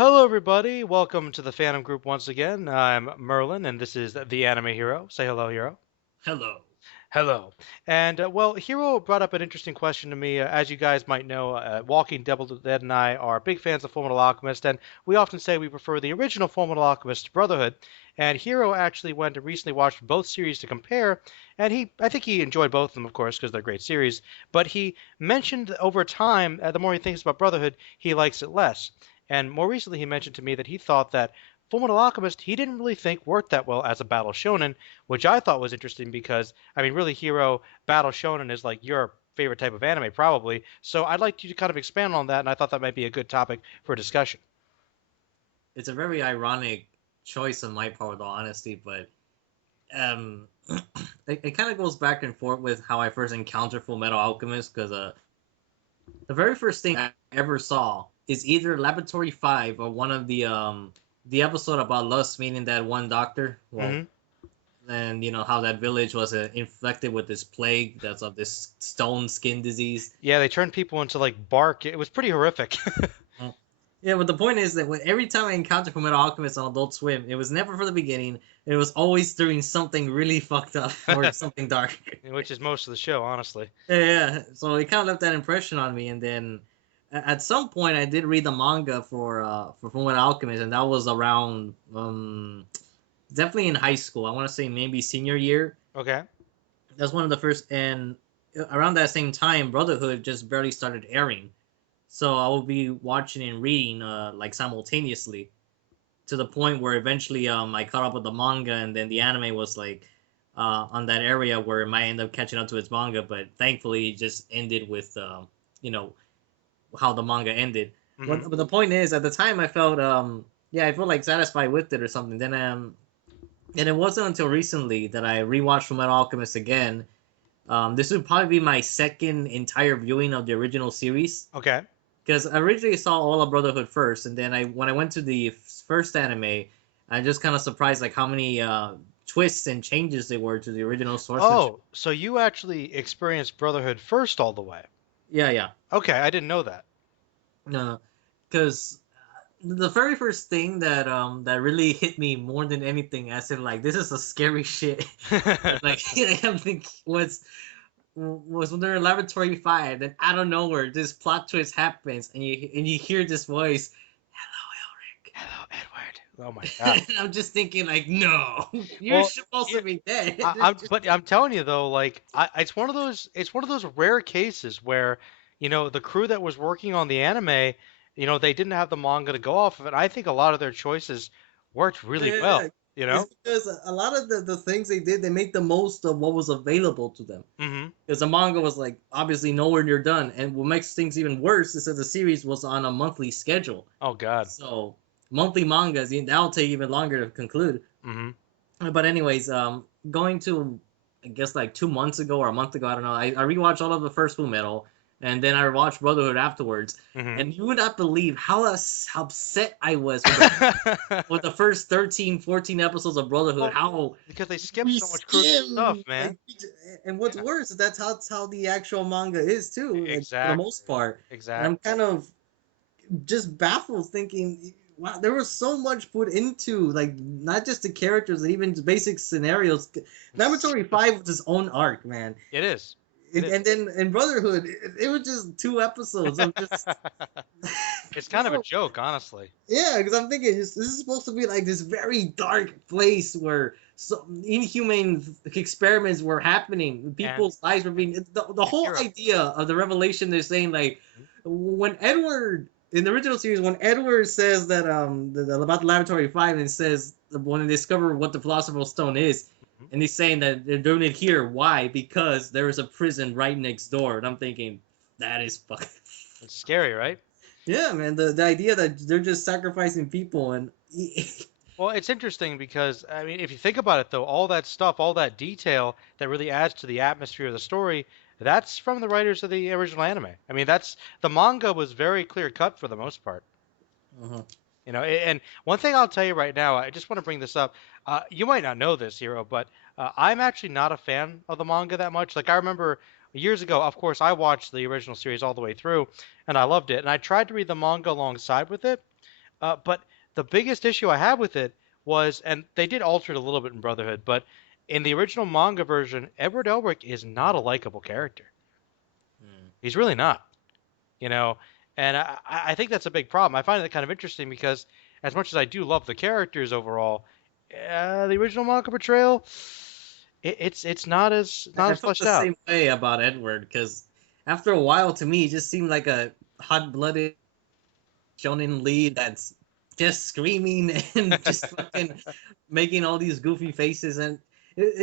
Hello, everybody. Welcome to the Phantom Group once again. I'm Merlin, and this is the Anime Hero. Say hello, Hero. Hello. Hello. And well, Hero brought up an interesting question to me. As you guys might know, Walking Double Dead and I are big fans of Fullmetal Alchemist, and we often say we prefer the original Fullmetal Alchemist to Brotherhood. And Hero actually went and recently watched both series to compare, and I think he enjoyed both of them, of course, because they're great series. But he mentioned that over time, the more he thinks about Brotherhood, he likes it less. And more recently, he mentioned to me that he thought that Fullmetal Alchemist he didn't really think worked that well as a battle shonen, which I thought was interesting because I mean, really, Hero Battle Shonen is like your favorite type of anime, probably. So I'd like you to kind of expand on that, and I thought that might be a good topic for discussion. It's a very ironic choice on my part, with all honesty, but um, it kind of goes back and forth with how I first encountered Full Metal Alchemist because the very first thing I ever saw is either Laboratory 5 or one of the episode about Lust, meaning that one doctor. Well, Hmm. and you know how that village was infected with this plague that's of this stone skin disease. Yeah, they turned people into like bark. It was pretty horrific. Mm. Yeah, but the point is that every time I encountered Fullmetal Alchemist on Adult Swim, it was never for the beginning. It was always doing something really fucked up or something dark. Which is most of the show, honestly. Yeah. So it kind of left that impression on me. And then at some point, I did read the manga for Fullmetal Alchemist, and that was around definitely in high school. I want to say maybe senior year. Okay. That's one of the first, and around that same time, Brotherhood just barely started airing. So I will be watching and reading like simultaneously to the point where eventually I caught up with the manga, and then the anime was like on that area where it might end up catching up to its manga, but thankfully it just ended with you know how the manga ended. Hmm. But the point is, at the time I felt yeah, I felt like satisfied with it or something. Then and it wasn't until recently that I rewatched Fullmetal Alchemist again. This would probably be my second entire viewing of the original series Okay. because I originally saw all of Brotherhood first, and then I when I went to the first anime, I just kind of surprised like how many twists and changes there were to the original source material. Oh, so you actually experienced Brotherhood first all the way. Yeah, yeah, Okay, I didn't know that. no, because the very first thing that really hit me more than anything, I said like this is a scary shit. Like I'm thinking was when they're in Laboratory 5, then out of nowhere this plot twist happens, and you hear this voice, Hello, Edward. Oh my "Hello, God. Elric." And I'm just thinking like, no, you're Well, supposed yeah, to be dead. but I'm telling you though, like it's one of those rare cases where, the crew that was working on the anime, they didn't have the manga to go off of it. I think a lot of their choices worked really Yeah, well, you it's know? because a lot of the things they did, they made the most of what was available to them. Hmm. Because the manga was like obviously nowhere near done, and what makes things even worse is that the series was on a monthly schedule. Oh God. So monthly mangas that'll take even longer to conclude. Hmm. But anyways, going to I guess like 2 months ago or a month ago, I don't know. I rewatched all of the first Full Metal, and then I watched Brotherhood afterwards. Hmm. And you would not believe how upset I was with the first 13, 14 episodes of Brotherhood. Well, How because they skipped we so much crucial stuff, skim, man. and what's Yeah. worse is that's how the actual manga is too, like for the most Exactly. part. And I'm Exactly. kind of just baffled thinking wow, there was so much put into like not just the characters and even the basic scenarios. Laboratory 5 was its own arc, man. It is. It is. And then in Brotherhood it was just 2 episodes of just It's you kind of a know joke, honestly. yeah, because I'm thinking this is supposed to be like this very dark place where inhumane experiments were happening. And People's lives were being. The and whole Hero. idea of the revelation they're saying, like, when Edward, in the original series, when Edward says that, about the Laboratory 5 and says, when they discover what the Philosopher's Stone is, Mhm. and he's saying that they're doing it here. Why? Because there is a prison right next door. And I'm thinking, that is fucking. It's scary, right? Yeah, man. The idea that they're just sacrificing people and Well, it's interesting because I mean, if you think about it, though, all that stuff, all that detail that really adds to the atmosphere of the story, that's from the writers of the original anime. I mean, that's the manga was very clear cut for the most part. uh-huh. And one thing I'll tell you right now, I just want to bring this up. You might not know this, Hero, but I'm actually not a fan of the manga that much. Like I remember years ago, of course, I watched the original series all the way through, and I loved it. And I tried to read the manga alongside with it. But the biggest issue I had with it was, and they did alter it a little bit in Brotherhood, but in the original manga version, Edward Elric is not a likable character. Mm. He's really not, you know, and I think that's a big problem. I find that kind of interesting because as much as I do love the characters overall, the original manga portrayal, it's not I as felt fleshed the out. same way about Edward because after a while, to me, he just seemed like a hot-blooded shonen lead that's just screaming and just fucking making all these goofy faces. And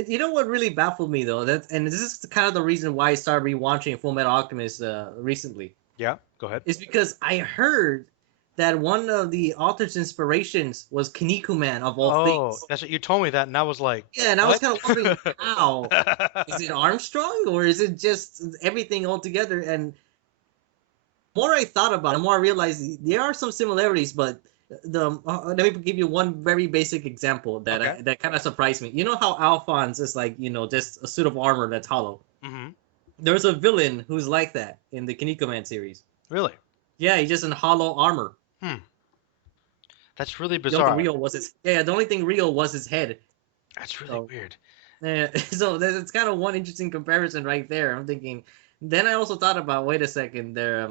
you know what really baffled me though? And this is kind of the reason why I started rewatching Fullmetal Alchemist recently. Yeah, go ahead. Is because I heard that one of the author's inspirations was Kinnikuman of all Oh, things. that's what you told me that, and I was like, Yeah, and I was what? kind of wondering how. Is it Armstrong or is it just everything all together? And the more I thought about it, the more I realized there are some similarities, but let me give you one very basic example Okay. that kind of surprised me. You know how Alphonse is like, just a suit of armor that's hollow. Hmm. There's a villain who's like that in the Kinnikuman series. Really? Yeah, he's just in hollow armor. Hmm. That's really The only bizarre. real was his yeah. The only thing real was his head. That's really So weird. yeah, so that's kind of one interesting comparison right there. I'm thinking. Then I also thought about wait a second there.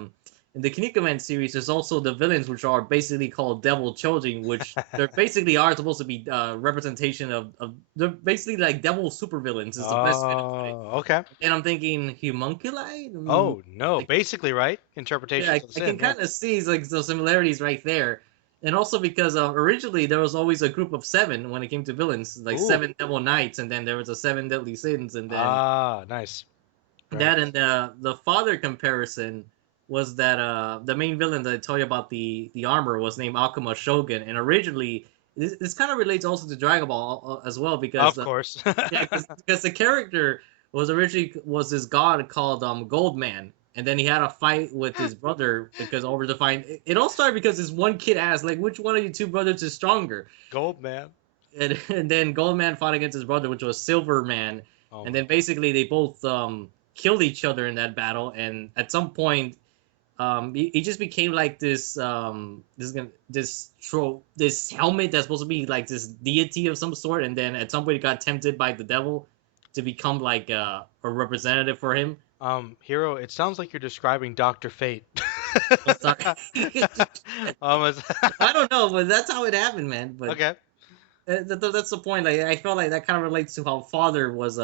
In the Kinnikuman series, there's also the villains, which are basically called Devil Children, which they're basically are supposed to be representation of they're basically like devil supervillains is the best way to put it. Oh, okay. And I'm thinking homunculi. Oh, no. Like, Basically, right? yeah, Interpretations of I can sin, yeah. kind of see like those similarities right there. And also because originally there was always a group of seven when it came to villains, like Ooh. seven devil knights, and then there was a seven deadly sins, and then Ah, nice. Very that nice. and the father comparison was that the main villain that I told you about the armor was named Akuma Shogun, and originally this kind of relates also to Dragon Ball as well because Of course. yeah, because the character was originally was this god called Goldman, and then he had a fight with his brother because over the fight. It all started because this one kid asked like, which one of you two brothers is stronger? Gold man. And then Goldman fought against his brother, which was Silverman, Oh and my then God. basically they both killed each other in that battle. And at some point, he just became like this helmet that's supposed to be like this deity of some sort. And then at some point, he got tempted by the devil to become like a representative for him. Hero, it sounds like you're describing Dr. Fate. I'm sorry. It's- I don't know, but that's how it happened, man. But okay. that's the point. Like I felt like that kind of relates to how Father was.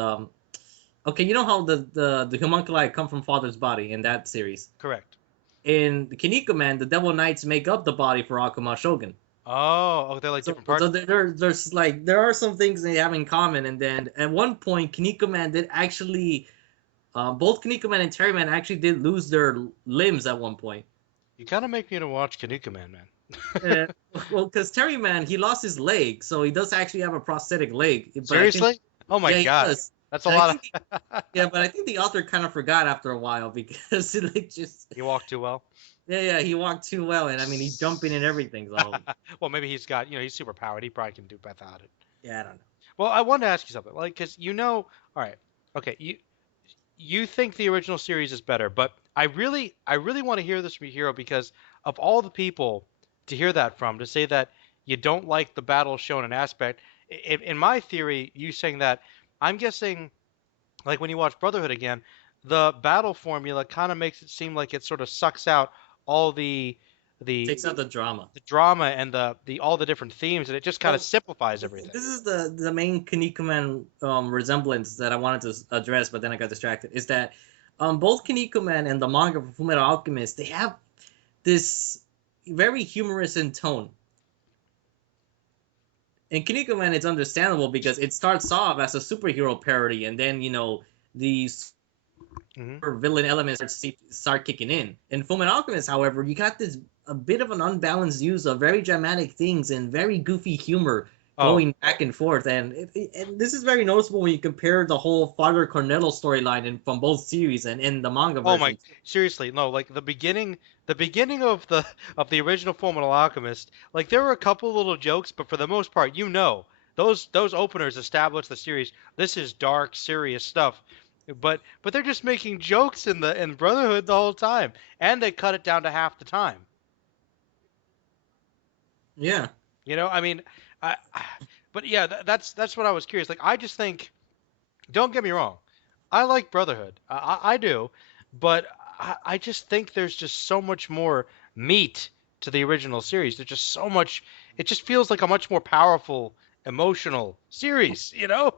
Okay, you know how the homunculi come from Father's body in that series. Correct. In Kinnikuman, the Devil Knights make up the body for Akuma Shogun. Oh, they're like So, different parts. there's like there are some things they have in common, and then at one point, Kinnikuman did actually, both Kinnikuman and Terryman actually did lose their limbs at one point. You kind of make me to watch Kanuka Man, man. Uh, well, because Terryman he lost his leg, so he does actually have a prosthetic leg. But I think Seriously? Oh my yeah, he God. does. That's a And I lot think of. yeah, but I think the author kind of forgot after a while because it like just You walk too well. yeah, he walked too well, and I mean he's jumping and everything. So Well, maybe he's got, he's super powered. He probably can do without it. yeah, I don't know. Well, I wanted to ask you something, like, because all right, okay, you think the original series is better, but I really want to hear this from you, Hero, because of all the people to hear that from, to say that you don't like the battle shown in aspect, in my theory, you saying that, I'm guessing, like when you watch Brotherhood again, the battle formula kind of makes it seem like it sort of sucks out all the Takes out the drama. the drama and the all the different themes, and it just kind of Well, simplifies everything. this is the main Kinnikuman resemblance that I wanted to address, but then I got distracted. Is that both Kinnikuman and the manga for Fullmetal Alchemist they have this very humorous in tone. In Kinnikuman, it's understandable because it starts off as a superhero parody, and then these Hmm. villain elements start kicking in. In Fullmetal Alchemist, however, you got this a bit of an unbalanced use of very dramatic things and very goofy humor Oh, going back and forth. And this is very noticeable when you compare the whole Father Cornetto storyline from both series and in the manga oh my, version. seriously, no, like the beginning of the original Fullmetal Alchemist, like there were a couple little jokes, but for the most part, those openers established the series. This is dark, serious stuff. But they're just making jokes in Brotherhood the whole time, and they cut it down to half the time. Yeah. You know, I mean, but yeah, that's what I was curious. Like, I just think, don't get me wrong, I like Brotherhood, I do, but I just think there's just so much more meat to the original series. There's just so much. It just feels like a much more powerful, emotional series. You know,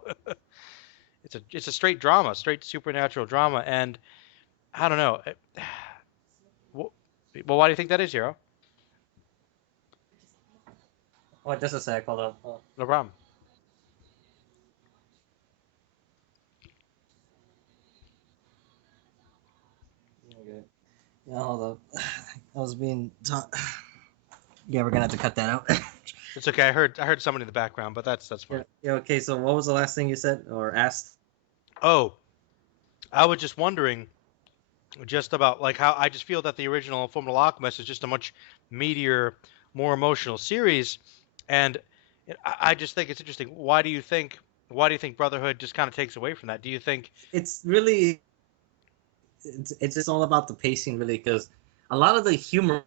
it's a straight drama, straight supernatural drama, and I don't know. Well, why do you think that is, Hero? What? Just a sec. Hold up. Oh, No problem. okay. Yeah, hold up. I was being Yeah, we're gonna have to cut that out. It's okay. I heard someone in the background, but that's Yeah. fine. Yeah. Okay. So, what was the last thing you said or asked? Oh, I was just wondering just about like how I just feel that the original Fullmetal Alchemist is just a much meatier, more emotional series, and I just think it's interesting. Why do you think Brotherhood just kind of takes away from that? Do you think? It's really it's just all about the pacing, really, because a lot of the humor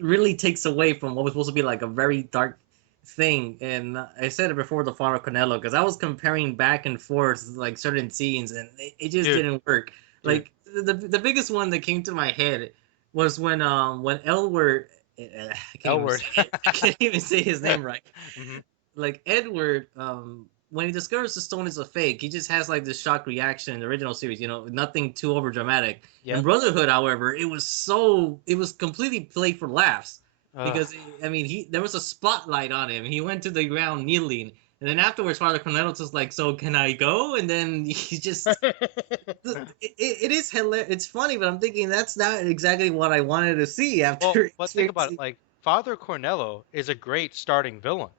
really takes away from what was supposed to be like a very dark thing. And I said it before the Father Canelo because I was comparing back and forth like certain scenes, and it just Dude, didn't work. dude, Like the biggest one that came to my head was when Elward. I can't even Elward. say it. I can't even say his name right. Hmm. Like Edward, when he discovers the stone is a fake, he just has like this shock reaction in the original series, nothing too over dramatic. In Yep. Brotherhood, however, it was completely played for laughs Ugh. because I mean there was a spotlight on him. He went to the ground kneeling, and then afterwards, Father Cornelis was like, "So can I go?" And then he just it is hilarious. It's funny, but I'm thinking that's not exactly what I wanted to see Well, after but think about it. experiencing. Like Father Cornello is a great starting villain.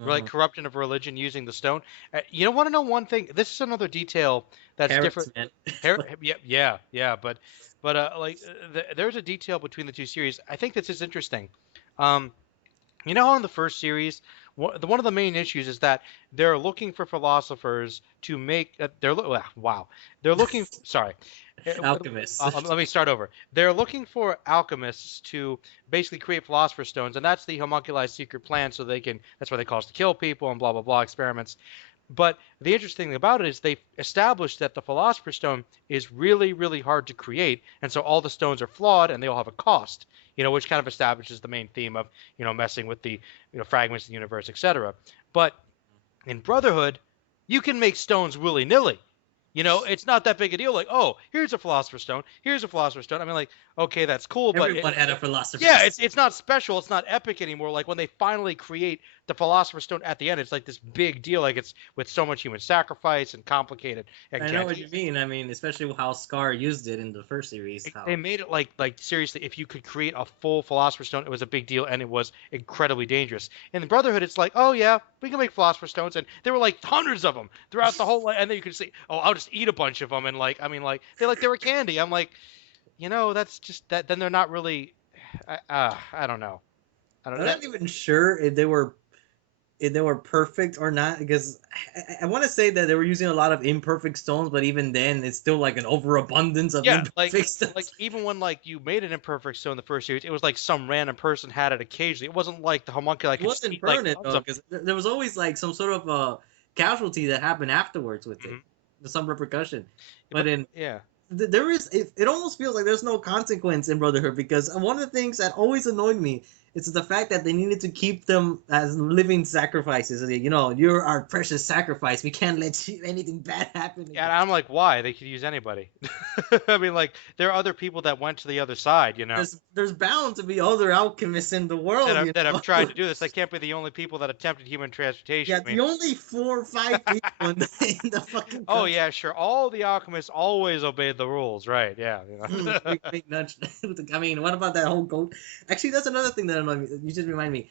Like Mhm. corruption of religion using the stone. You don't want to know one thing? This is another detail that's different. Harassment. Yeah, yeah, yeah, but like there's a detail between the two series. I think this is interesting. Um, you know how in the first series, one of the main issues is that they're looking for philosophers to make. Wow, they're looking. Sorry, Alchemist. let me start over. They're looking for alchemists to basically create philosopher's stones, and that's the homunculized secret plan. So they can. That's why they call us to kill people and blah blah blah experiments. But the interesting thing about it is they've established that the Philosopher's Stone is really, really hard to create, and so all the stones are flawed and they all have a cost. Which kind of establishes the main theme of messing with the fragments of the universe, etc. But in Brotherhood, you can make stones willy nilly. It's not that big a deal. Like, oh, here's a Philosopher's Stone. Here's a Philosopher's Stone. I mean, like, okay, that's cool, but Everyone had a yeah, philosopher's. it's not special. It's not epic anymore. Like when they finally create the Philosopher's Stone at the end, it's like this big deal. Like it's with so much human sacrifice and complicated I know what you incantations. mean. I mean, especially how Scar used it in the first series. They How made it like seriously, if you could create a full Philosopher's Stone, it was a big deal and it was incredibly dangerous. In the Brotherhood, it's like, oh yeah, we can make Philosopher's Stones, and there were like hundreds of them throughout the whole. And then you could say, oh, I'll just eat a bunch of them, and like, I mean, like they were candy. I'm like, that's just that. Then they're not really. I don't know. I don't I'm know. not even sure if they were perfect or not because I want to say that they were using a lot of imperfect stones, but even then, it's still like an overabundance of Yeah, imperfect like stones. even when like you made an imperfect stone in the first series, it was like some random person had it occasionally. It wasn't like the homunculi It could just wasn't eat like permanent tons though, of. because there was always like some sort of casualty that happened afterwards with it, Mhm. some repercussion. But But in yeah, there is it almost feels like there's no consequence in Brotherhood because one of the things that always annoyed me is the fact that they needed to keep them as living sacrifices. You're our precious sacrifice. We can't let anything bad happen to yeah. you. And I'm like, why? They could use anybody. I mean, like there are other people that went to the other side, There's bound to be other alchemists in the that world. have that have tried to do this. They can't be the only people that attempted human transportation. Yeah, I mean, the only 4 or 5 people in the fucking oh country. yeah, sure. All the alchemists always obeyed the rules, right? Yeah. Big nudge. I mean, what about that whole goat? Actually, that's another thing that annoyed me. You just remind me.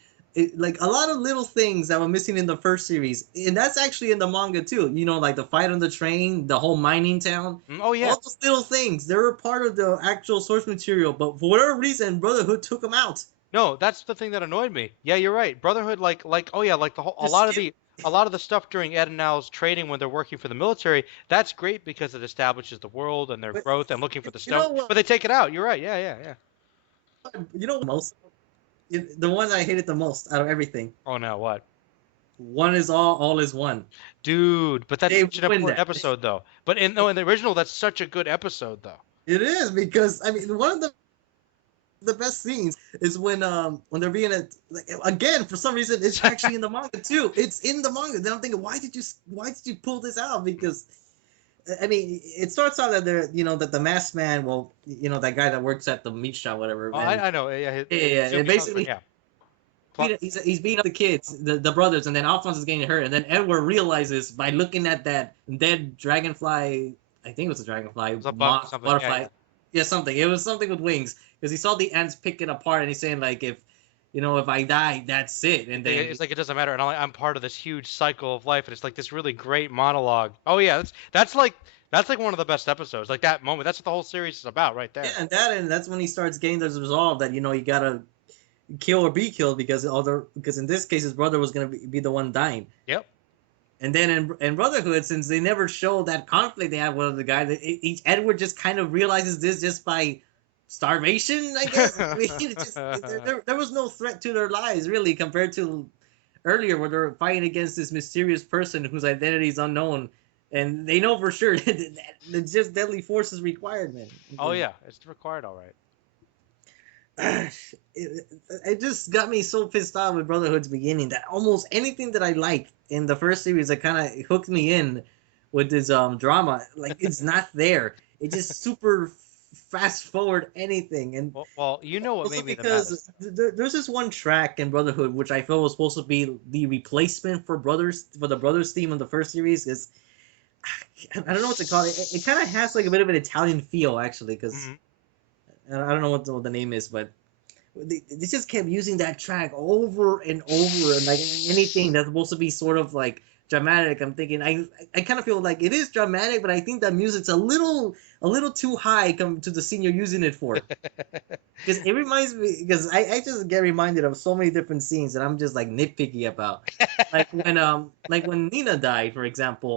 Like a lot of little things that were missing in the first series, and that's actually in the manga too. Like the fight on the train, the whole mining town, Oh yeah. all those little things. They were part of the actual source material, but for whatever reason, Brotherhood took them out. No, that's the thing that annoyed me. Yeah, you're right. Brotherhood, oh yeah, like the whole Just skip. a lot of the stuff during Ed and Al's training when they're working for the military, that's great because it establishes the world and their But growth and looking for the you stone. know what? But they take it out. You're right. Yeah, yeah, yeah. You know most. The one I hated the most out of everything. Oh no, what? One is all is one. Dude, but that's They such an ruined important that. episode though. But in no, in the original, that's such a good episode though. It is because I mean one of the best scenes is when they're being like, again for some reason it's actually in the manga too. It's in the manga. Then I'm thinking why did you pull this out? Because I mean it starts out that they're that the masked man, well that guy that works at the meat shop whatever, Oh, and I know. Yeah, yeah, and Zumi's husband. basically Yeah. Plot. he's beating up the kids, the brothers, and then Alphonse is getting hurt, and then Edward realizes by looking at that dead dragonfly, I think it was a dragonfly, It's a something. butterfly, Yeah, yeah, something. It was something with wings because he saw the ants pick it apart, and he's saying like if I die, that's it, and yeah. then It's like it doesn't matter, and I'm part of this huge cycle of life, and it's like this really great monologue. Oh yeah, that's like one of the best episodes. Like that moment. That's what the whole series is about, right yeah, there. and that's when he starts getting this resolve that you gotta kill or be killed because in this case his brother was gonna be the one dying. Yep. And then in Brotherhood, since they never show that conflict they have with the guy, Edward just kind of realizes this just by starvation, I guess. I mean, there was no threat to their lives, really, compared to earlier where they're fighting against this mysterious person whose identity is unknown. And they know for sure that just deadly force is required, man. Oh yeah, it's required, all right. It just got me so pissed off with Brotherhood's beginning that almost anything that I like in the first series that kind of hooked me in with this drama, like it's not there. It just super fast forward anything, and Well, you know what also made me the because maddest. there's this one track in Brotherhood which I feel was supposed to be the replacement for the Brothers theme in the first series. Is I don't know what to call it. It kind of has like a bit of an Italian feel actually, because Mhm. I don't know what the name is, but they just kept using that track over and over, and like anything that's supposed to be sort of like dramatic. I'm thinking I kind of feel like it is dramatic, but I think that music's a little too high come to the scene you're using it for. Because it reminds me, because I just get reminded of so many different scenes that I'm just like nitpicky about. Like when Nina died, for example,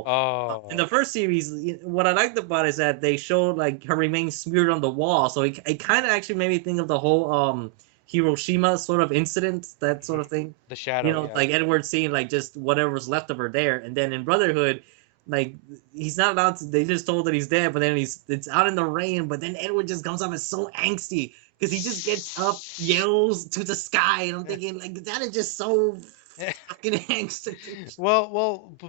in the Oh. first series, what I liked about it is that they showed like her remains smeared on the wall, so it kind of actually made me think of the whole Hiroshima sort of incident, that sort Mhm. of thing. The shadow, yeah. Like Edward seeing like just whatever was left of her there, and then in Brotherhood, like he's not allowed to. They just told that he's dead, but then it's out in the rain. But then Edward just comes up and so angsty because he just gets up, yells to the sky, and I'm thinking like that is just so fucking angsty.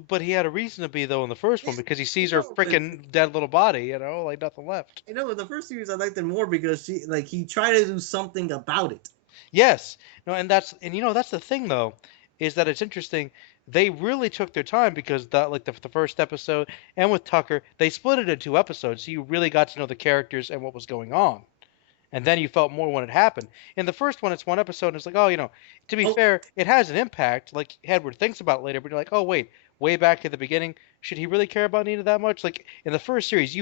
But he had a reason to be though in the first one because he I sees her know, but freaking dead little body, like nothing left. I know in the first series I liked it more because he tried to do something about it. Yes. No, and that's the thing though, is that it's interesting. They really took their time because the first episode and with Tucker, they split it in two episodes, so you really got to know the characters and what was going on. And then you felt more when it happened. In the first one, it's one episode, and it's like, oh, to be Oh, fair, it has an impact. Like Edward thinks about it later, but you're like, oh wait, way back at the beginning, should he really care about Nina that much? Like in the first series,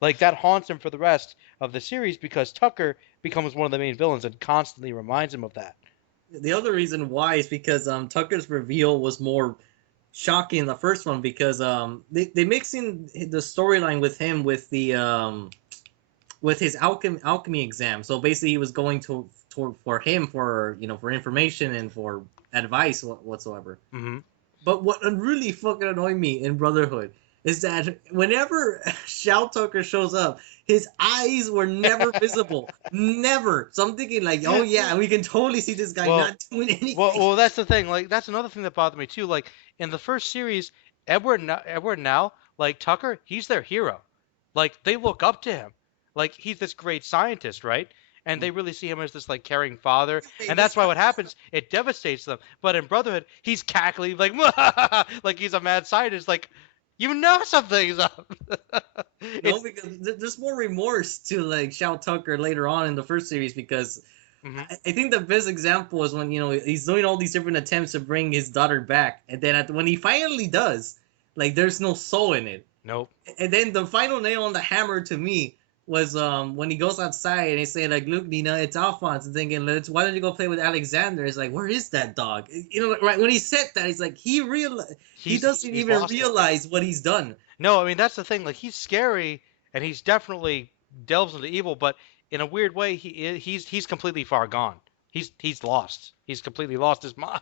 like that haunts him for the rest of the series because Tucker becomes one of the main villains and constantly reminds him of that. the other reason why is because Tucker's reveal was more shocking in the first one because they mix in the storyline with him with his alchemy exam. So basically, he was going to for him for for information and for advice whatsoever. Hmm. But what really fucking annoyed me in Brotherhood is that whenever Shao Tucker shows up, his eyes were never visible, never. So I'm thinking like, oh yeah, we can totally see this guy Well, not doing anything. well, that's the thing. Like that's another thing that bothered me too. Like in the first series, Edward now, like Tucker, he's their hero. Like they look up to him. Like he's this great scientist, right? And they really see him as this like caring father, and that's why what happens, it devastates them. But in Brotherhood, he's cackling like like he's a mad scientist. Like you know something's up. No, It's because there's more remorse to like Shao Tucker later on in the first series because mhm. I think the best example is when he's doing all these different attempts to bring his daughter back, and then when he finally does, like there's no soul in it. Nope. And then the final nail on the hammer to me was when he goes outside and they say like, "Look, Nina, it's Alphonse." And thinking, why don't you go play with Alexander? It's like, where is that dog? Right when he said that, he's like, he doesn't He's even lost it. realize what he's done. No, I mean that's the thing. Like he's scary, and he's definitely delves into evil, but in a weird way, he's completely far gone. He's lost. He's completely lost his mind.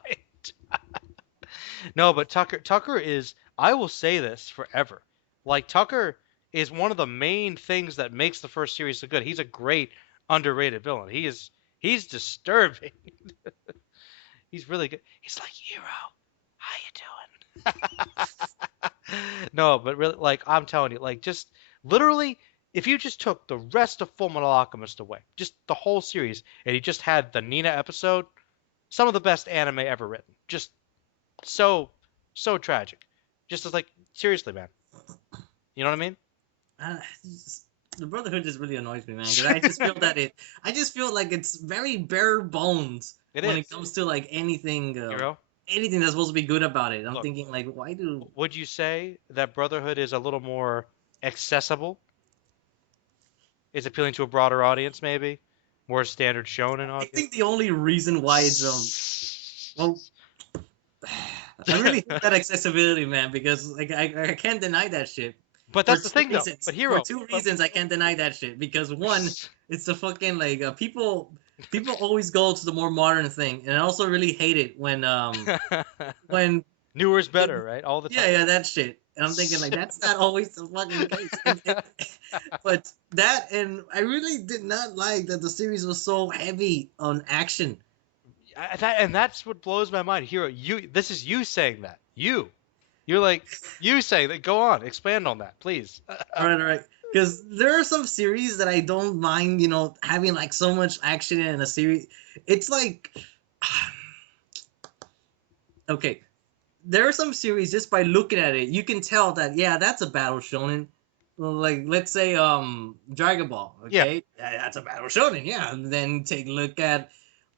No, but Tucker is, I will say this forever. Like Tucker is one of the main things that makes the first series so good. He's a great underrated villain. He's disturbing. He's really good. He's like, Hero, how you doing? No, but really, like I'm telling you, like just literally, if you just took the rest of Fullmetal Alchemist away, just the whole series, and you just had the Nina episode, some of the best anime ever written. Just so so tragic. Just as like seriously, man. You know what I mean? Uh, the Brotherhood just really annoys me, man. Because I just feel that I just feel like it's very bare bones It when is. it comes to like anything, Hero, anything that's supposed to be good about it. I'm look, thinking like, why do? would you say that Brotherhood is a little more accessible? Is appealing to a broader audience, maybe? More standard shonen I audience? think the only reason why it's well, I really hate that accessibility, man. Because like I can't deny that shit. But For that's the two thing, though. reasons. But For Hero, two reasons, I can't deny that shit. Because one, it's the fucking like people always go to the more modern thing, and I also really hate it when newer is better, right? All the yeah, time. yeah, that shit. And I'm thinking like that's not always the fucking case. But that, and I really did not like that the series was so heavy on action. And that's what blows my mind. Hero, this is you saying that. You're like you saying that. Go on, expand on that, please. All right, all right. Because there are some series that I don't mind, having like so much action in a series. It's like, okay, there are some series just by looking at it, you can tell that yeah, that's a battle shonen. Well, like let's say Dragon Ball, Yeah, okay, yeah, that's a battle shonen, yeah. And then take a look at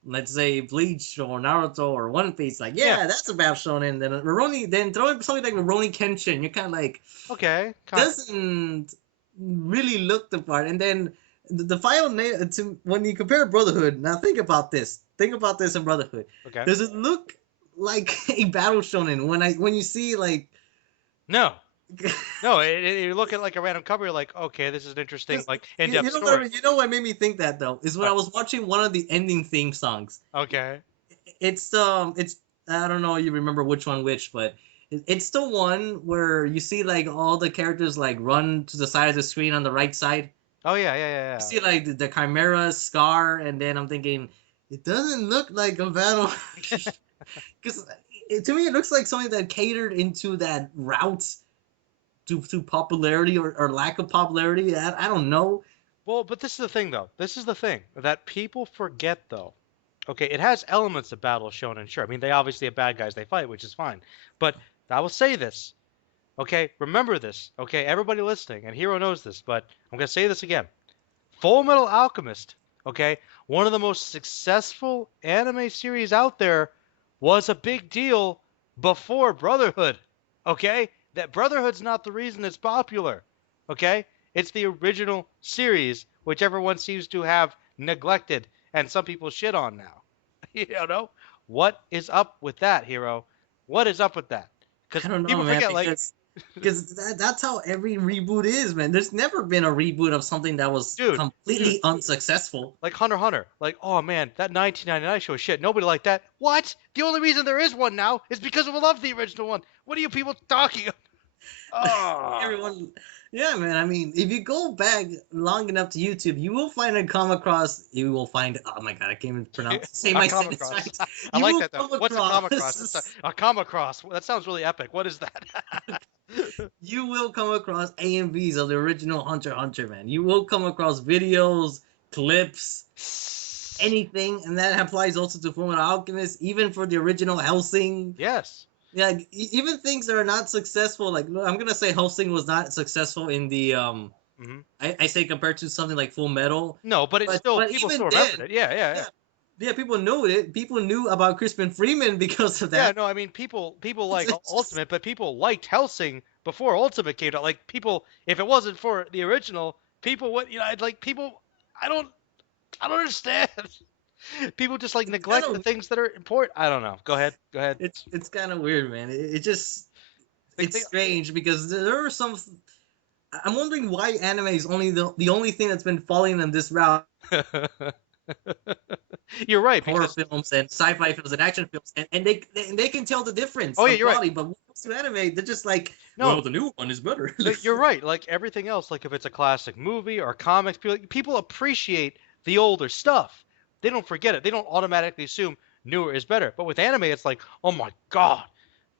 let's say Bleach or Naruto or One Piece, like yeah. yeah, that's a battle shonen. Then Rurouni, then throw in something like Rurouni Kenshin, you're kind of like Okay, kind of. doesn't really look the part. And then the final name to when you compare Brotherhood. Now think about this. Think about this in Brotherhood. Okay. Does it look like a battle shonen when you see like No, no. You look at like a random cover, you're like, okay, this is an interesting, just like you, in-depth you know what story. you know what made me think that though is when I was watching one of the ending theme songs. Okay. It's I don't know you remember which one which, but it's the one where you see like all the characters like run to the side of the screen on the right side. Oh yeah, yeah, yeah, You yeah. see like the Chimera Scar, and then I'm thinking it doesn't look like a battle because to me it looks like something that catered into that route to popularity or lack of popularity. I don't know. Well, but this is the thing, though. This is the thing that people forget, though. Okay, it has elements of battle shown, and sure. I mean, they obviously have bad guys they fight, which is fine. But I will say this, okay? Remember this, okay? Everybody listening, and Hero knows this, but I'm gonna say this again. Full Metal Alchemist, okay? One of the most successful anime series out there was a big deal before Brotherhood, okay? That Brotherhood's not the reason it's popular, okay? It's the original series, which everyone seems to have neglected, and some people shit on now. You know? What is up with that, Hero? What is up with that? Because I don't know, people man, forget, like, because that's how every reboot is, man. There's never been a reboot of something that was dude, completely unsuccessful. like Hunter x Hunter. Like, oh man, that 1999 show is shit. Nobody liked that. What? The only reason there is one now is because we love the original one. What are you people talking about? Oh. Everyone, yeah, man. I mean, if you go back long enough to YouTube, you will find and come across. You will find. Oh my god, I can't even pronounce. Say my sentence right. I You like will that though. come What's a comic cross? across. A comic cross. That sounds really epic. What is that? You will come across AMVs of the original Hunter x Hunter, man. You will come across videos, clips, anything, and that applies also to Fullmetal Alchemist, even for the original Hellsing. Yes. Yeah, even things that are not successful. Like I'm gonna say Hellsing was not successful in the Hmm. I say compared to something like Full Metal, No, but it's still but people even still remembered then, it. Yeah, yeah, yeah. yeah, yeah, people knew it. People knew about Crispin Freeman because of Yeah, that. no, I mean people like Ultimate, but people liked Helsing before Ultimate came out. Like people, if it wasn't for the original, people would, like people. I don't, I don't understand. People just like It's kind neglect the of things that are important. I don't know. Go ahead. Go ahead. it's kind of weird, man. It just They, it's strange because there are some. I'm wondering why anime is only the only thing that's been following them this route. You're right horror because films and sci-fi films and action films, and they can tell the difference oh yeah, of you're right. quality. But when it comes to anime, they're just like, No, well, the new one is better. no, you're right. Like everything else, like if it's a classic movie or comics, people appreciate the older stuff. They don't forget it. They don't automatically assume newer is better. But with anime, it's like, oh my god,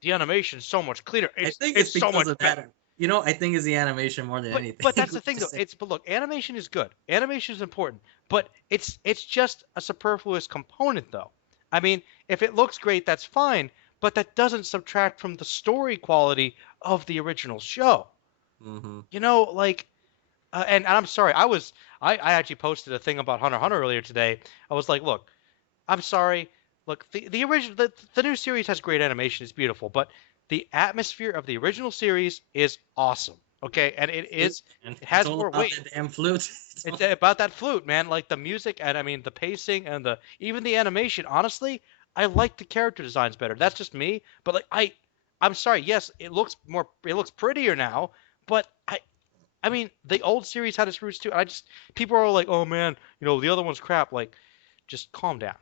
the animation's so much cleaner. I It's think it's it's so because much of better. that. I think it's the animation more than But anything. that's the thing though. But look, animation is good. Animation is important. But it's just a superfluous component though. I mean, if it looks great, that's fine. But that doesn't subtract from the story quality of the original show. Hmm. Like, and I'm sorry, I actually posted a thing about Hunter x Hunter earlier today. I was like, look, I'm sorry. Look, the original the new series has great animation, it's beautiful, but the atmosphere of the original series is awesome. Okay, and And it it's has all more about weight. the damn flute. It's about that flute, man. Like the music and I mean the pacing and the even the animation. Honestly, I like the character designs better. That's just me, but like I'm sorry. Yes, it looks prettier now, but I mean, the old series had its roots too. People are like, oh man, the other one's crap. Like, just calm down,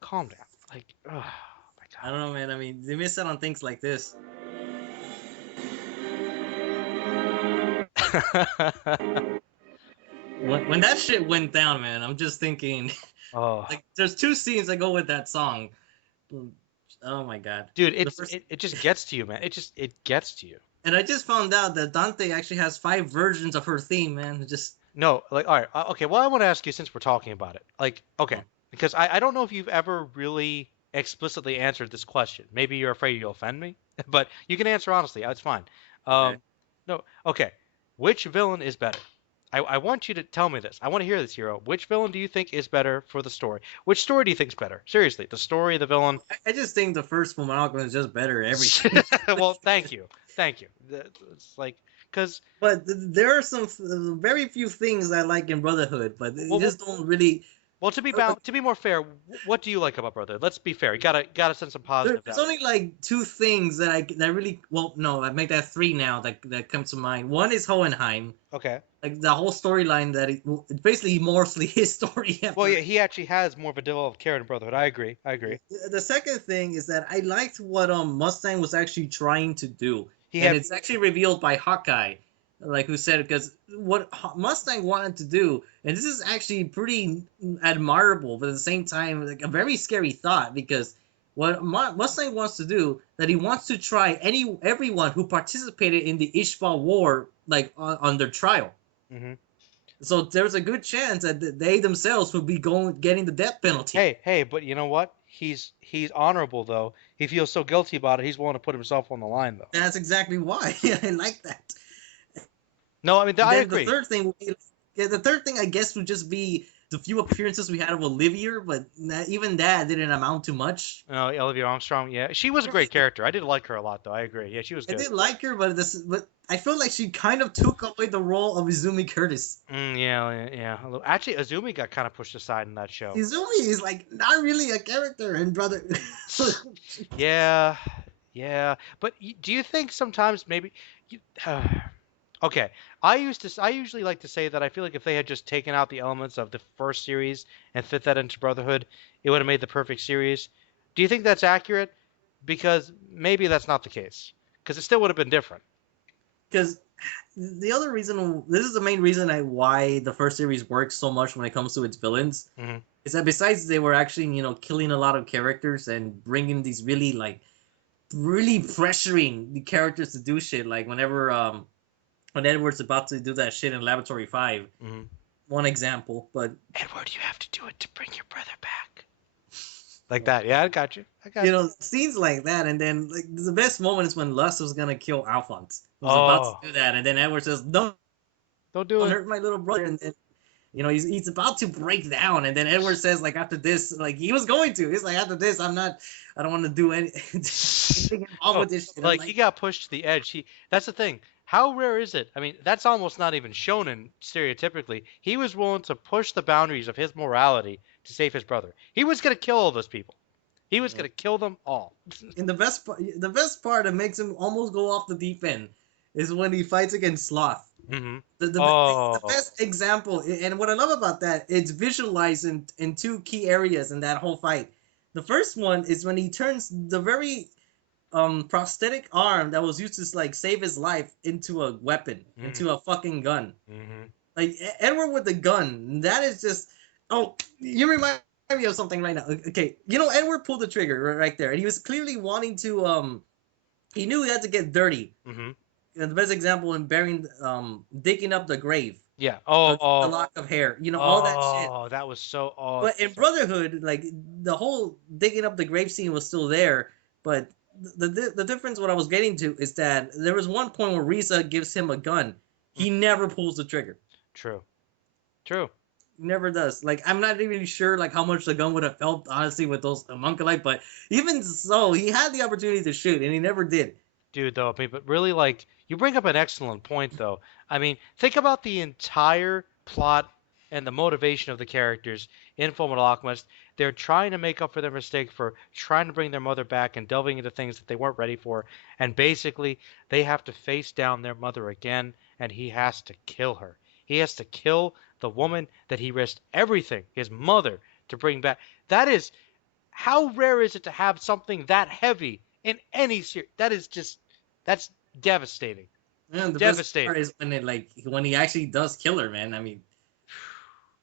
calm down. Like, oh my I don't know, man. I mean, they miss out on things like this. god. When that shit went down, man, I'm just thinking, Oh, like, there's two scenes that go with that song. Oh my god. dude, The first, it just gets to you, man. It gets to you. and I just found out that Dante actually has 5 versions of her theme, man. Just No, like, all right, okay. Well, I want to ask you since we're talking about it, like, okay, oh, because I don't know if you've ever really explicitly answered this question. Maybe you're afraid you'll offend me, but you can answer honestly. It's fine. okay. No, okay. Which villain is better? I want you to tell me this. I want to hear this, Hero. Which villain do you think is better for the story? Which story do you think is better? Seriously, the story, the villain. I just think the first Fullmetal Alchemist is just better at everything. Well, thank you, thank you. It's like because But there are some very few things I like in Brotherhood, but they well, just don't really. well, to be more fair, what do you like about Brotherhood? Let's be fair. You gotta send some positive There's value. only like 2 things that really well no I make that 3 now that comes to mind. One is Hohenheim, Okay. like the whole storyline that it's basically mostly his story. Well, After yeah, he actually has more of a developed character in Brotherhood. I agree. I agree. the second thing is that I liked what Mustang was actually trying to do, He and had it's actually revealed by Hawkeye, like who said because what Mustang wanted to do, and this is actually pretty admirable, but at the same time like a very scary thought because what Mustang wants to do that he wants to try everyone who participated in the Ishbal War like on their trial. hmm So there's a good chance that they themselves would be getting the death penalty. Hey, but you know what? He's honorable though. He feels so guilty about it. He's willing to put himself on the line though. That's exactly why I like that. No, I mean I Then the agree. third thing, yeah, the third thing I guess would just be the few appearances we had of Olivia, but even that didn't amount to much. No, Olivia Armstrong. Yeah, she was a great character. I did like her a lot though. I agree. Yeah, she was I good. did like her, but I feel like she kind of took away the role of Izumi Curtis. Yeah. Actually, Azumi got kind of pushed aside in that show. Izumi is like not really a character in Brother. Yeah, yeah. But do you think sometimes maybe? You, okay, I usually like to say that I feel like if they had just taken out the elements of the first series and fit that into Brotherhood, it would have made the perfect series. Do you think that's accurate? Because maybe that's not the case. Because it still would have been different. Because the other reason, this is the main reason why the first series works so much when it comes to its villains, hmm is that besides they were actually killing a lot of characters and bringing these really pressuring the characters to do shit, like when Edward's about to do that shit in Laboratory 5. hmm One example, but Edward, you have to do it to bring your brother back. Like that. Yeah, I got you. I got you. scenes like that, and then like the best moment is when Lust was gonna kill Alphonse. He was Oh, about to do that, and then Edward says, "No, don't do don't it. hurt my little brother," and then he's about to break down, and then Edward says like after this, like he was going to, he's like after this, I don't want to do anything involved Oh, with this shit. I'm like he got pushed to the edge. That's the thing. How rare is it? I mean, that's almost not even shonen stereotypically. He was willing to push the boundaries of his morality to save his brother. He was gonna kill all those people. He was gonna kill them all. and the best part that makes him almost go off the deep end is when he fights against Sloth. Mm-hmm. The Oh. best example, and what I love about that, it's visualized in two key areas in that whole fight. The first one is when he turns the very prosthetic arm that was used to like save his life into a weapon, Mm-hmm. into a fucking gun. Mm-hmm. Like Edward with the gun, that is just. Oh, you remind me of something right now. Okay, Edward pulled the trigger right there, and he was clearly wanting to. He knew he had to get dirty. Mm-hmm. The best example in burying, digging up the grave, Yeah. Oh. the Oh. lock of hair, all that shit. Oh. That was so. Oh. But in Brotherhood, like the whole digging up the grave scene was still there, but the difference what I was getting to is that there was one point where Risa gives him a gun. Mm, He never pulls the trigger. true. True. He never does. Like I'm not even sure like how much the gun would have helped honestly with those homunculite, but even so, he had the opportunity to shoot and he never did. Dude, though, I mean, but really, like, you bring up an excellent point, though. I mean, think about the entire plot and the motivation of the characters in Fullmetal Alchemist. They're trying to make up for their mistake for trying to bring their mother back and delving into things that they weren't ready for. And basically, they have to face down their mother again, and he has to kill her. He has to kill the woman that he risked everything, his mother, to bring back. That is, how rare is it to have something that heavy in any series? That is just, that's devastating. And the best Devastating. part is when he actually does kill her, man. I mean,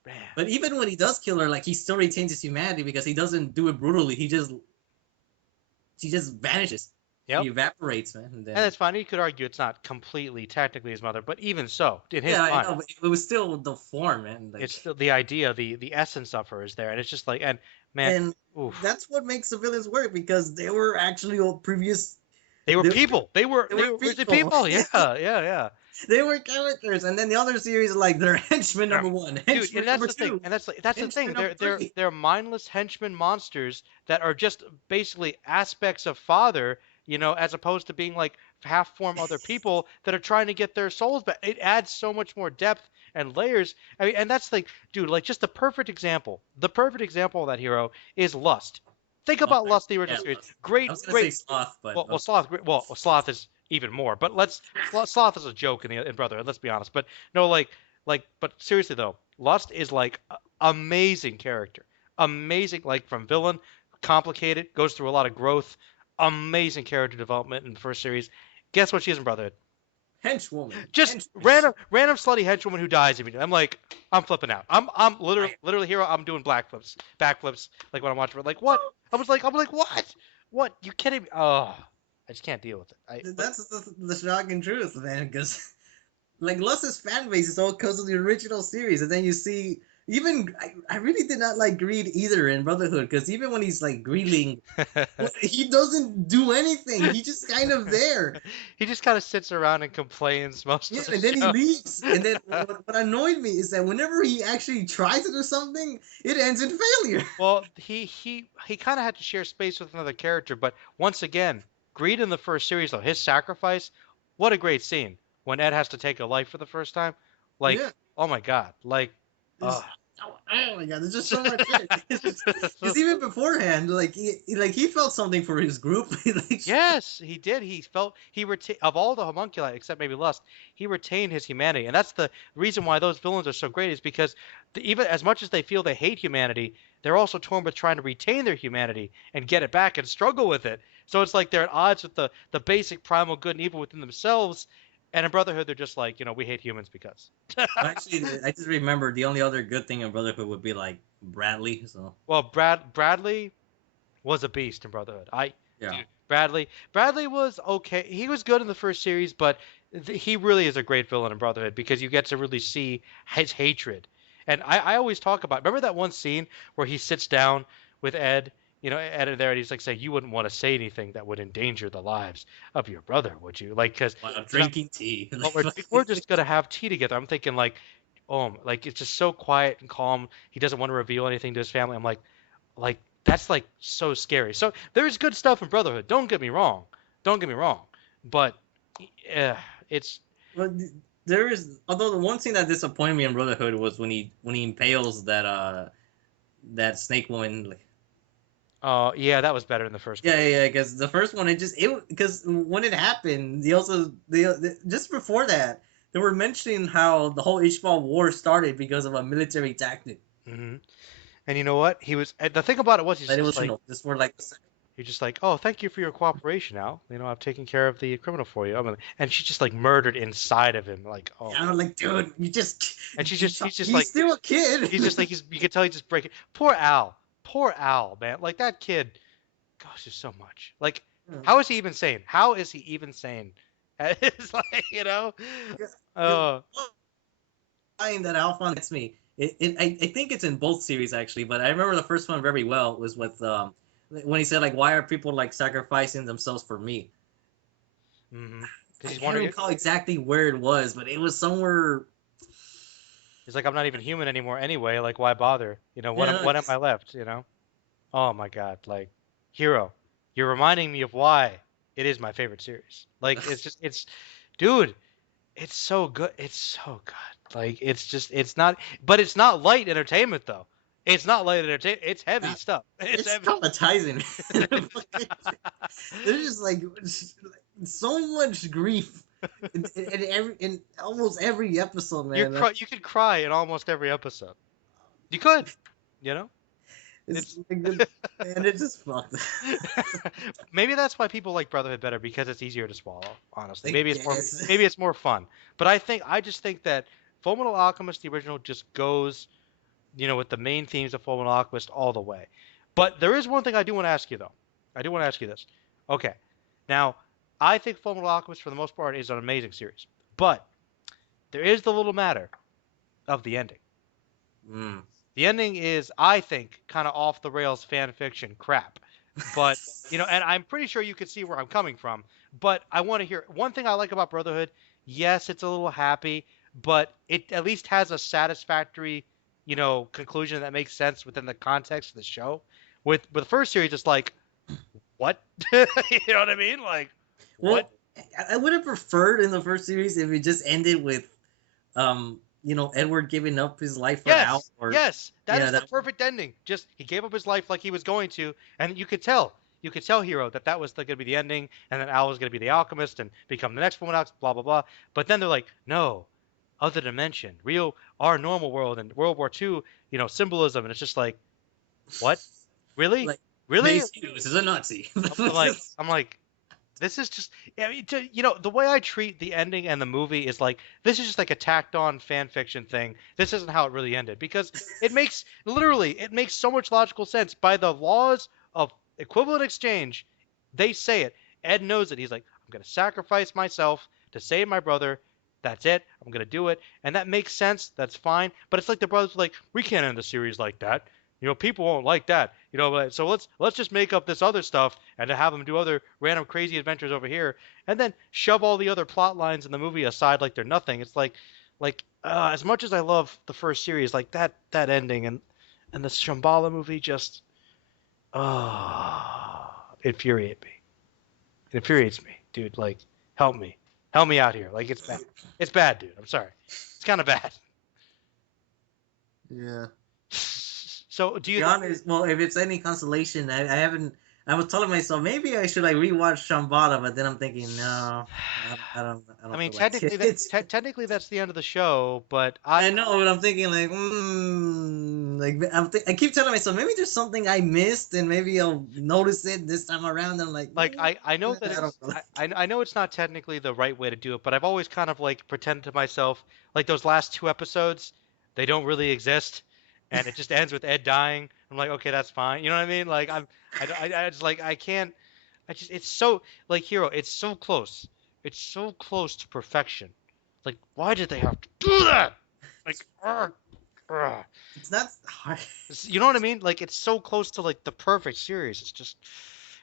Man. but even when he does kill her, like he still retains his humanity because he doesn't do it brutally. He just vanishes. Yep. He evaporates, man. And And then that's fine. You could argue it's not completely technically his mother, but even so, in his yeah, I mind, know, but it was still the form, man. Like it's still the idea, the essence of her is there, and it's just like, and man, and oof, that's what makes the villains work because they were actually all previous. they were They, people. they They were were originally people. people. Yeah, yeah, yeah. They were characters, and then the other series like they're henchmen Yeah. number one, Dude, henchman and that's number the thing, two, and that's the thing. henchman number three. They're mindless henchmen monsters that are just basically aspects of father, as opposed to being like half form other people that are trying to get their souls back. It adds so much more depth and layers. I mean, and that's like, dude, like just the perfect example. The perfect example of that hero is Lust. Think Oh, about Lust, the original yeah, series. I Great, was gonna say great. sloth, but Well, Sloth. Sloth is even more. But Sloth is a joke in Brotherhood. Let's be honest. But no, but seriously though, Lust is like amazing character, amazing like from villain, complicated, goes through a lot of growth, amazing character development in the first series. Guess what she is in Brotherhood? henchwoman, Just henchman. random slutty henchwoman who dies immediately. I'm like, I'm flipping out. I'm I, literally hero. I'm doing backflips, like when I'm watching. Like what? I'm like what? What? You kidding me? Oh, I just can't deal with it. But that's the shocking truth, man. Because like Lust's fan base is all because of the original series, and then you see even I really did not like Greed either in Brotherhood because even when he's like greedling, he doesn't do anything. He just kind of there. he just kind of sits around and complains most Yeah, of the and then he show. leaves. And then what annoyed me is that whenever he actually tries to do something, it ends in failure. Well, he kind of had to share space with another character, but once again, Greed in the first series though, his sacrifice, what a great scene when Ed has to take a life for the first time. Like, Yeah. oh my God, like, uh, There's, oh my god, there's just so much shit. Because even beforehand, he felt something for his group. like, yes, he did. He felt of all the homunculi, except maybe Lust, he retained his humanity, and that's the reason why those villains are so great. Is because even as much as they feel they hate humanity, they're also torn with trying to retain their humanity and get it back and struggle with it. So it's like they're at odds with the basic primal good and evil within themselves. And in Brotherhood, they're just like, we hate humans because. actually, I just remember the only other good thing in Brotherhood would be like Bradley. So Well, Bradley was a beast in Brotherhood. yeah, Dude, Bradley was okay. He was good in the first series, but he really is a great villain in Brotherhood because you get to really see his hatred. And I always talk about. Remember that one scene where he sits down with Ed, Ed there, and he's like saying, "You wouldn't want to say anything that would endanger the lives of your brother, would you?" Like, because while drinking tea. we're just gonna have tea together. I'm thinking like, oh, like it's just so quiet and calm. He doesn't want to reveal anything to his family. I'm like that's like so scary. So there's good stuff in Brotherhood. Don't get me wrong. Don't get me wrong. But it's But there is, although the one thing that disappointed me in Brotherhood was when he impales that snake woman. Like, Oh, yeah, that was better than the first one. Yeah. Because the first one, it because when it happened, just before that, they were mentioning how the whole Ishbal War started because of a military tactic. Hmm. And you know what? He was and the thing about it was That it was, just for like, he's just like, oh, thank you for your cooperation, Al. You know, I've taken care of the criminal for you. And she's just like murdered inside of him, like, oh I my. was like, dude, you just And he's just he's like, still a kid. he's just like, you can tell he's just breaking. Poor Al, man. Like that kid. Gosh, there's so much. Like, how is he even sane? How is he even sane? It's like, you know, Because uh, line that Alphonse gets me. I think it's in both series actually, but I remember the first one very well was with when he said like, "Why are people like sacrificing themselves for me?" mm-hmm. Because I he's can't wondering. recall exactly where it was, but it was somewhere. He's like, I'm not even human anymore anyway. Like, why bother? You know, Yeah, what am I left? You know? Oh my God, like, Hero, you're reminding me of why it is my favorite series. Like, dude, it's so good. It's so good. Like, it's not, but it's not light entertainment though. It's not light entertainment. It's heavy stuff. It's it's heavy. traumatizing. There's just like so much grief in almost every episode, man. You could cry in almost every episode. You could, you know? It's It's like, man, it's just fucked. maybe that's why people like Brotherhood better because it's easier to swallow, honestly. I guess. Maybe it's more fun. But I just think that Fullmetal Alchemist the original just goes, you know, with the main themes of Fullmetal Alchemist all the way. But there is one thing I do want to ask you though. I do want to ask you this. Okay. Now, I think Fullmetal Alchemist for the most part is an amazing series. But there is the little matter of the ending. Mm. The ending is, I think, kind of off the rails fan fiction crap. But, you know, and I'm pretty sure you can see where I'm coming from. But I want to hear one thing I like about Brotherhood. Yes, it's a little happy, but it at least has a satisfactory, you know, conclusion that makes sense within the context of the show. With the first series, it's like, what? You know what I mean? Like, what? Well, I would have preferred in the first series if it just ended with, Edward giving up his life for Al, Yes, or yes, that is the that. perfect ending. Just he gave up his life like he was going to, and you could tell Hero that that was going to be the ending, and then Al was going to be the alchemist and become the next one, blah blah blah. But then they're like, no, other dimension, real our normal world and World War II, you know, symbolism, and it's just like, what? Really? Like, Really? Mace Hughes is a Nazi. I'm like, this is just, I mean, you know, the way I treat the ending and the movie is like this is just like a tacked on fan fiction thing. This isn't how it really ended because it makes so much logical sense by the laws of equivalent exchange. They say it. Ed knows it. He's like, I'm gonna sacrifice myself to save my brother. That's it. I'm gonna do it, and that makes sense. That's fine. But it's like the brothers are like, we can't end the series like that. You know, people won't like that. You know, so let's just make up this other stuff and to have them do other random crazy adventures over here, and then shove all the other plot lines in the movie aside like they're nothing. It's like as much as I love the first series, like that ending and the Shambhala movie just infuriate me. It infuriates me, dude. Like help me out here. Like it's bad, dude. I'm sorry, it's kind of bad. Yeah. So do To you be honest, well, if it's any consolation, I haven't. I was telling myself maybe I should like rewatch Shambhala, but then I'm thinking, no, I I don't mean, feel like it. technically that's the end of the show, but I know, but I'm thinking like, I keep telling myself maybe there's something I missed, and maybe I'll notice it this time around. And I'm like, like I know that I don't feel like. I know it's not technically the right way to do it, but I've always kind of like pretended to myself like those last two episodes, they don't really exist, and it just ends with Ed dying. I'm like, okay, that's fine. You know what I mean? Like I just like I can't. I just it's so like Hero. It's so close. It's so close to perfection. Like why did they have to do that? Like, ugh. It's not hard. You know what I mean? Like it's so close to like the perfect series.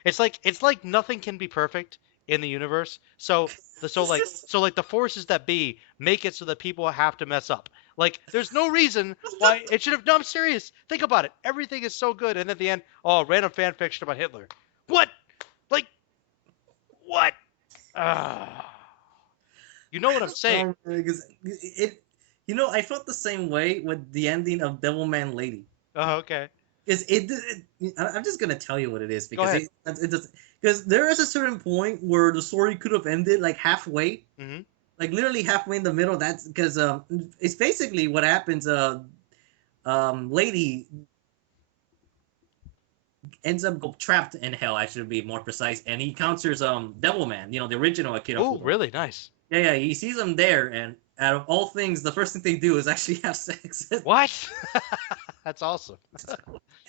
It's like nothing can be perfect in the universe. So like the forces that be make it so that people have to mess up. Like there's no reason why it should have. No, I'm serious. Think about it. Everything is so good, and at the end, oh, random fan fiction about Hitler. What? Like what? Ah, you know what I'm saying? Because I felt the same way with the ending of Devilman Lady. Oh, okay. I'm just gonna tell you what it is Go because ahead. it does because there is a certain point where the story could have ended like halfway, Hmm. like literally halfway in the middle. That's because it's basically what happens. Lady ends up trapped in hell. I should be more precise, and he encounters Devilman, the original Akira Ooh, Fumara. really nice. Yeah, he sees him there, and out of all things, the first thing they do is actually have sex. What? That's awesome.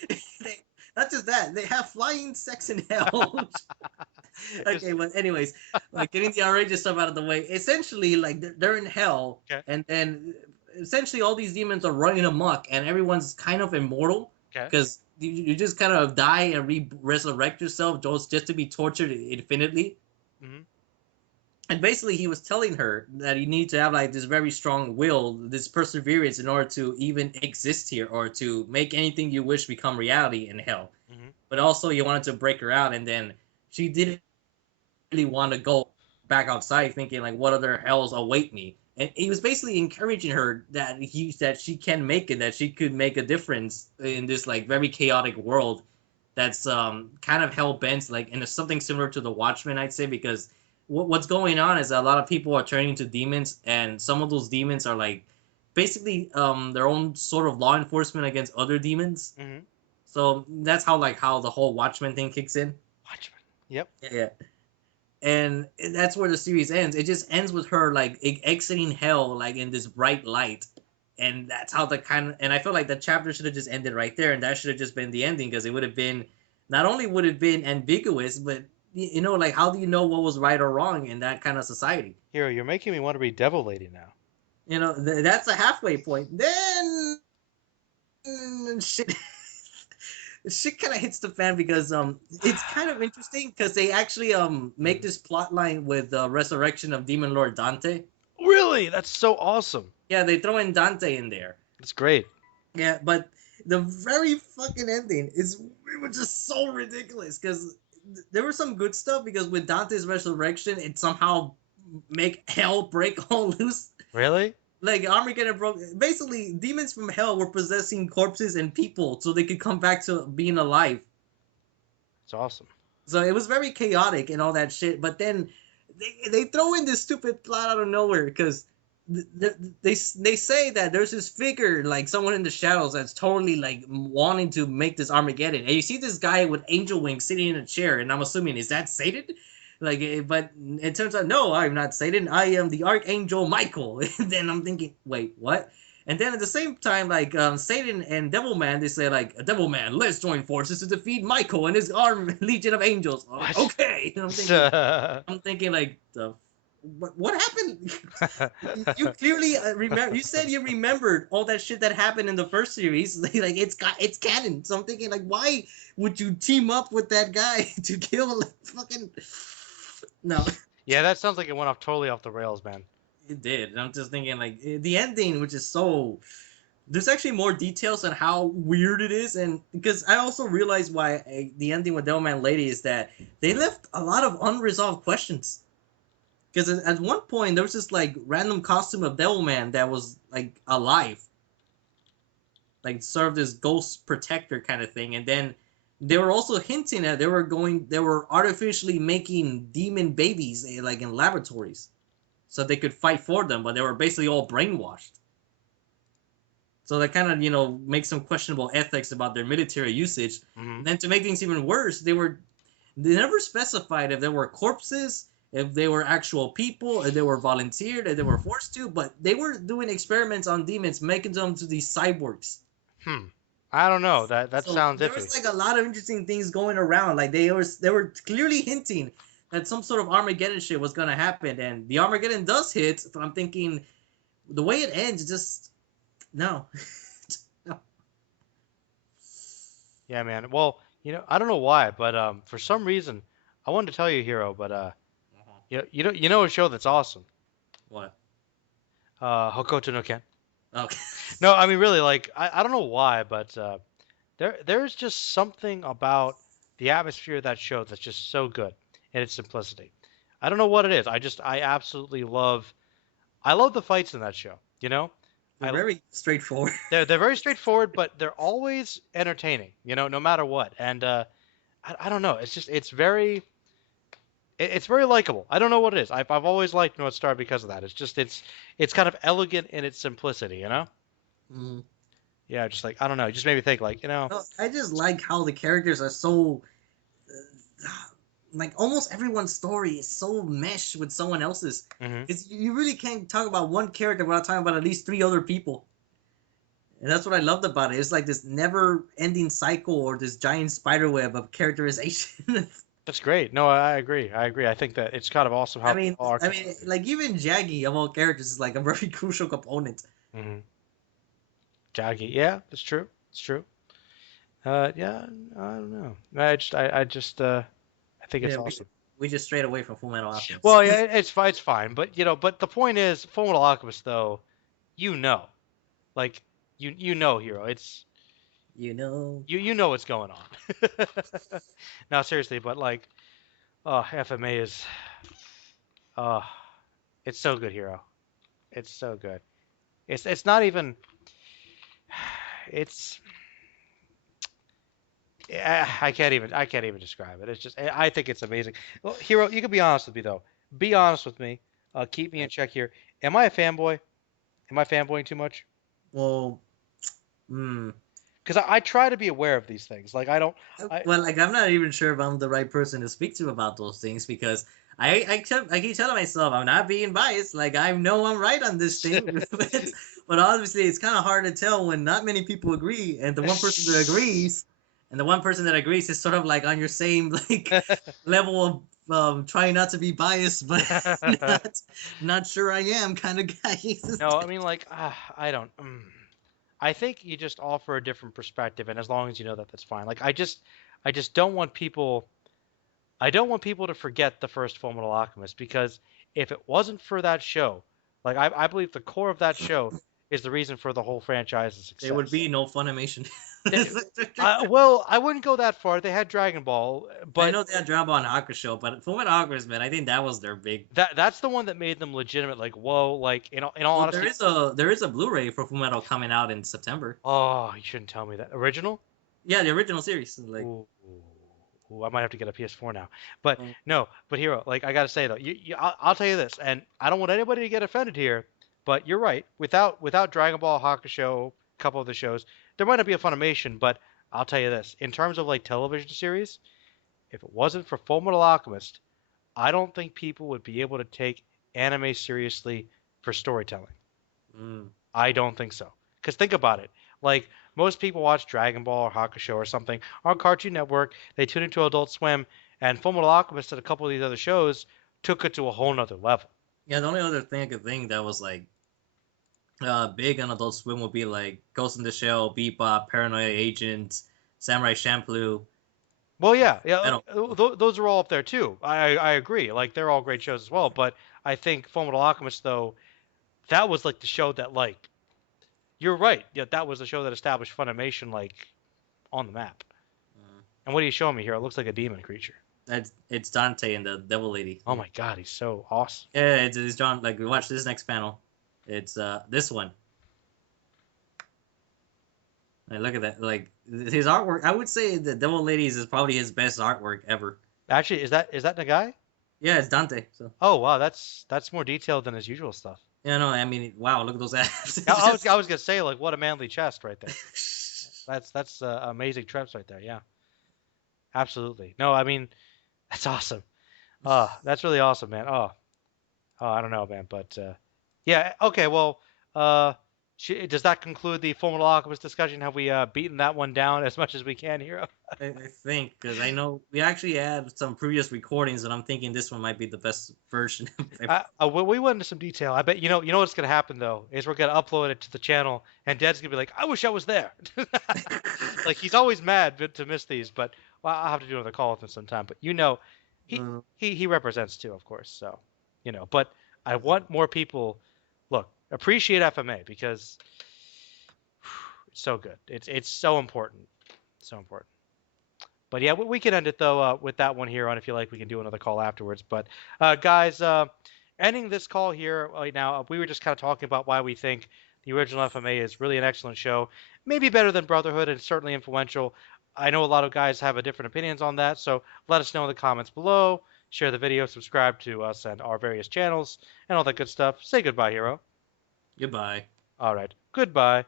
they, not just that, they have flying sex in hell. Just Okay, but anyways, like getting the outrageous stuff out of the way. Essentially, like they're in hell, okay. and essentially all these demons are running amok, and everyone's kind of immortal Okay. because you just kind of die and resurrect yourself just to be tortured infinitely. Hmm. And basically, he was telling her that you need to have like this very strong will, this perseverance, in order to even exist here or to make anything you wish become reality in hell. Hmm. But also, you wanted to break her out, and then she didn't really want to go back outside, thinking like, "What other hells await me?" And he was basically encouraging her that she can make it, that she could make a difference in this like very chaotic world that's kind of hell bent, like and it's something similar to the Watchmen, I'd say, because what's going on is a lot of people are turning to demons, and some of those demons are like basically their own sort of law enforcement against other demons. Hmm. So that's how the whole Watchmen thing kicks in. Watchmen. Yep. Yeah, and that's where the series ends. It just ends with her like exiting hell like in this bright light, and that's how the kind of and I feel like the chapter should have just ended right there, and that should have just been the ending because it would have been not only would it have been ambiguous, but like how do you know what was right or wrong in that kind of society? Hero, you're making me want to be Devil Lady now. That's a halfway point. Then shit shit kind of hits the fan because it's kind of interesting because they actually make Mhm. this plot line with the resurrection of Demon Lord Dante. Really? That's so awesome. Yeah, they throw in Dante in there. That's great. Yeah, but the very fucking ending is it was just so ridiculous because there was some good stuff because with Dante's resurrection it somehow make hell break all loose. Really? Like Armageddon broke. Basically, demons from hell were possessing corpses and people so they could come back to being alive. It's awesome. So it was very chaotic and all that shit. But then they throw in this stupid plot out of nowhere because they say that there's this figure like someone in the shadows that's totally like wanting to make this Armageddon, and you see this guy with angel wings sitting in a chair, and I'm assuming is that Satan? Like, but it turns out no, I'm not Satan. I am the Archangel Michael. And then I'm thinking, wait, what? And then at the same time, like Satan and Devilman, they say like, Devilman, let's join forces to defeat Michael and his arm legion of angels. I'm like, What? okay. And I'm thinking like, what happened? You clearly remember. You said you remembered all that shit that happened in the first series. Like it's canon. So I'm thinking like, why would you team up with that guy to kill like fucking? No, Yeah, that sounds like it went off totally off the rails, man. it did. And I'm just thinking like the ending, which is so. There's actually more details on how weird it is, and because I also realized why the ending with Devilman Lady is that they left a lot of unresolved questions. Because at one point there was this like random costume of Devilman that was like alive, like served as ghost protector kind of thing, and then they were also hinting that they were artificially making demon babies like in laboratories, so they could fight for them, but they were basically all brainwashed. So that kind of makes some questionable ethics about their military usage. Hmm. And then to make things even worse, they never specified if there were corpses, if they were actual people, if they were volunteered, if they were forced to, but they were doing experiments on demons, making them to these cyborgs. Hmm. I don't know. That So sounds there iffy. was like a lot of interesting things going around. Like they were clearly hinting that some sort of Armageddon shit was gonna happen, and the Armageddon does hit. But I'm thinking the way it ends, just no. No. Yeah, man. Well, I don't know why, but for some reason, I wanted to tell you, Hero, but Uh-huh. you know a show that's awesome. What? Hokuto no Ken. Okay. No, I mean really, like I don't know why, but there's just something about the atmosphere of that show that's just so good in its simplicity. I don't know what it is. I absolutely love I love the fights in that show. They're I very straightforward. they're very straightforward, but they're always entertaining. No matter what. And I don't know. It's just it's very likable. I don't know what it is. I've always liked North Star because of that. It's kind of elegant in its simplicity. Mm. Yeah, just like I don't know. It just made me think like No, I just like how the characters are so like almost everyone's story is so meshed with someone else's. hmm It's you really can't talk about one character without talking about at least three other people. And that's what I loved about it. It's like this never-ending cycle or this giant spider web of characterization. That's great. No, I agree. I agree. I think that it's kind of awesome I how mean, people are. I mean, like even Jaggy of all characters is like a very crucial component. hmm Jaggy. Yeah, that's true. It's true. Yeah, I don't know. I think it's Yeah, awesome. we just strayed away from Full Metal Alchemist. Well, yeah, it's fine. It's fine. But but the point is, Fullmetal Alchemist, though, you know, like you know, Hero. you know, You know what's going on. Now, seriously, but like, oh, FMA is, oh, it's so good, Hero. It's so good. It's not even. It's I can't even describe it. It's just I think it's amazing. Well, Hero, you can be honest with me though. Be honest with me. Keep me in check here. Am I a fanboy? Am I fanboying too much? well, hmm. Because I try to be aware of these things. Like I don't. I Well, like I'm not even sure if I'm the right person to speak to about those things because I keep telling myself I'm not being biased. Like I know I'm right on this thing, but obviously it's kind of hard to tell when not many people agree, and the one person that agrees, and the one person that agrees is sort of like on your same like level of trying not to be biased, but not not sure I am kind of guy. No, I mean like I don't. I think you just offer a different perspective, and as long as you know that, that's fine. Like I just don't want people. I don't want people to forget the first Fullmetal Alchemist because if it wasn't for that show, like I believe the core of that show is the reason for the whole franchise's There would success. be no Funimation. Well, I wouldn't go that far. They had Dragon Ball, I but know they had drama on Hakusho, but Fullmetal Alchemist, man, I think that was their big. that's the one that made them legitimate. Like, whoa, like in all Well, honesty, there is a Blu-ray for Fullmetal coming out in September. oh, you shouldn't tell me that. Original? Yeah, the original series. Like, Ooh, ooh, I might have to get a PS4 now. But um, no, but Hero, like I gotta say though, I'll tell you this, and I don't want anybody to get offended here, but you're right. Without Dragon Ball, Hakusho, a couple of the shows, there might not be a Funimation, but I'll tell you this, in terms of like television series, if it wasn't for Fullmetal Alchemist, I don't think people would be able to take anime seriously for storytelling. mm, I don't think so. Because think about it. Like, most people watch Dragon Ball or Hakusho or something on Cartoon Network, they tune into Adult Swim, and Fullmetal Alchemist and a couple of these other shows took it to a whole nother level. yeah, the only other thing I could think that was like big on Adult Swim would be like Ghost in the Shell, Bebop, Paranoia Agent, Samurai Champloo. Well, yeah, I yeah, don't. those are all up there too. I agree. Like, they're all great shows as well. But I think Fullmetal Alchemist, though, that was like the show that, like, you're right. Yeah, that was the show that established Funimation, like, on the map. Uh, And what are you showing me here? It looks like a demon creature. it's Dante and the Devil Lady. Oh my God, he's so awesome. Yeah, it's John. Like, watch this next panel. It's this one. Like, look at that. Like his artwork. I would say the Devil Ladies is probably his best artwork ever. Actually, is that the guy? Yeah, it's Dante. So Oh wow, that's more detailed than his usual stuff. yeah, no, I mean, wow, look at those abs. I, It's I was just- I was gonna say like what a manly chest right there. That's amazing trips right there. Yeah, absolutely. No, I mean that's awesome. That's really awesome, man. I don't know, man, but yeah. Okay, well, uh, does that conclude the Fullmetal Alchemist discussion? Have we beaten that one down as much as we can here? I think because I know we actually had some previous recordings, and I'm thinking this one might be the best version. We went into some detail. I bet you know what's gonna happen though is we're gonna upload it to the channel, and Dad's gonna be like, "I wish I was there." Like he's always mad to miss these, but well, I'll have to do another call with him sometime. But he Uh, he represents too, of course. So but I want more people. Look, appreciate FMA because it's so good. It's so important, so important. But yeah, we can end it though with that one here on. If you like, we can do another call afterwards. But guys, ending this call here right now, we were just kind of talking about why we think The original FMA is really an excellent show, maybe better than Brotherhood and certainly influential. I know a lot of guys have a different opinions on that, so let us know in the comments below. Share the video, subscribe to us and our various channels, and all that good stuff. Say goodbye, Hero. Goodbye. All right, goodbye.